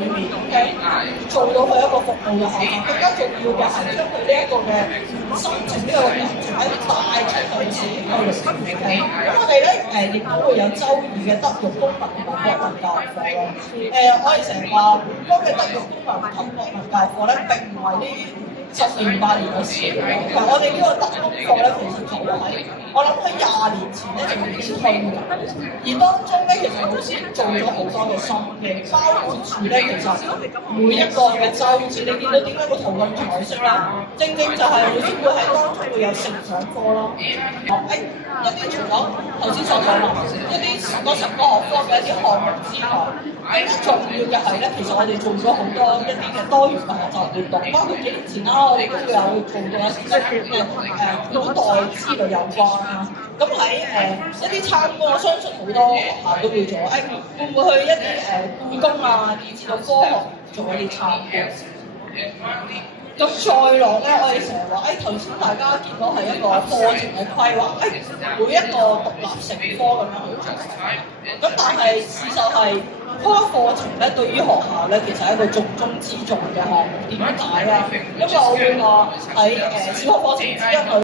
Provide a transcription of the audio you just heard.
裏面做到佢一個服務嘅學校，更加重要嘅係將佢呢一個嘅心情呢個熱情喺帶出去市區嘅社會。咁我哋咧亦都會有週二嘅德育公民同埋國民教育課咯。我哋成日話本港嘅德育公民同國民教育課咧並唔係呢10年8年嘅事。其實我哋呢個德育課咧，其實就喺我諗喺20年前咧就已經推緊，而當中咧其實老師做咗好多嘅心機，包括住咧其實每一個嘅週節，你見到點解個圖咁彩色啦？正正就係老師會喺當中會有成長科咯。一啲除咗頭先所講啦，一啲10個學科嘅一啲項目之外，更加重要嘅係咧，其實我哋做咗好多一啲嘅多元嘅學習活動，包括幾年前啦，我哋都會有做到一啲嘅古代之類有關啦。咁喺一啲參觀，我相信好多學校都會做。會唔會去一啲故宮啊，以至到科學做一啲參觀？咁再落咧，我哋成日話，頭先大家見到係一個課程嘅規劃，每一個獨立成科咁樣去做。咁但係事實係，嗰個課程咧對於學校咧其實係一個重中之重嘅項目。點解啊？因為我會話喺小學課程之一裏。